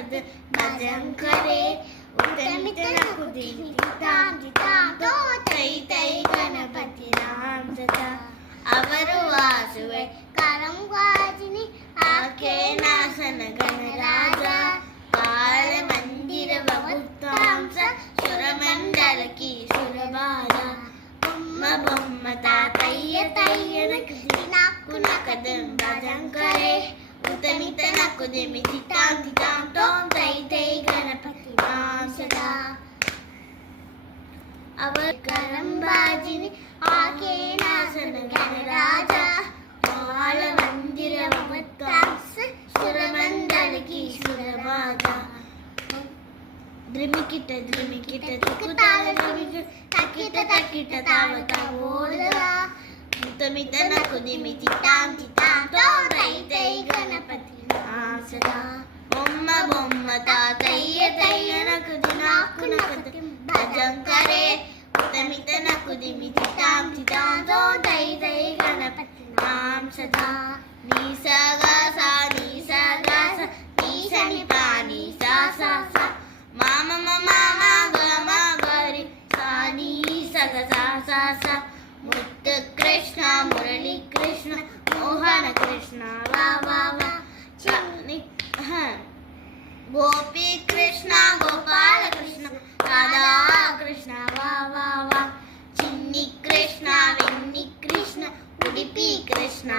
पद भजन करे उत्तमित तो तै तै गणपति राम सदा ಅವರು ವಾಸುವೆ ಕರಂಗಾಜಿನಿ ಆಕೆ ನಾಸನ ಗಣರಾಜ ಕಾಲ ಮಂದಿರ ಭಕ್ತಾಂಸ ಸುರಮಂಡಲ ಕಿ ಸುರಬಾಜ ಬೊಮ್ಮ ಬೊಮ್ಮ ತಾತಯ್ಯ ತಯ್ಯನ ನಾಕು ನಕದಂ ಭಜನ್ ಕರೆ उत्तमित नक्कु दिमि तितां तितां तों तै तै गणपति राम सदा अवर करंबाजिनि आके नासन गणराज काल मंदिर भक्तांस सुरमंडल की सुरबाजा द्रिमिकिट तुकुताल द्रिमिकिट तकिट तावत ओडला उत्तमित नक्कु दिमि तितां तितां तों तै तै गणपति राम सदा बొమ్మ బొమ్మ తాతయ్య తయ్యనకు దినాకు నకదు భజం కరే उत्तमित नक्कु दिमि तितां तितां तों तै तै गणपति राम सदा नी सा गा सा नी सा गा सा नी सा नि पा नी सा सा सा मा म म मा मा ग म ग रि सा नी सा ग सा सा सा मुत्तु कृष्ण मुरली कृष्ण मोहन कृष्ण वा वा वा गोपी कृष्ण गोपाल कृष्ण राधा कृष्ण वा वा वा चिन्नी कृष्ण वेन्नी कृष्ण उडुपी कृष्ण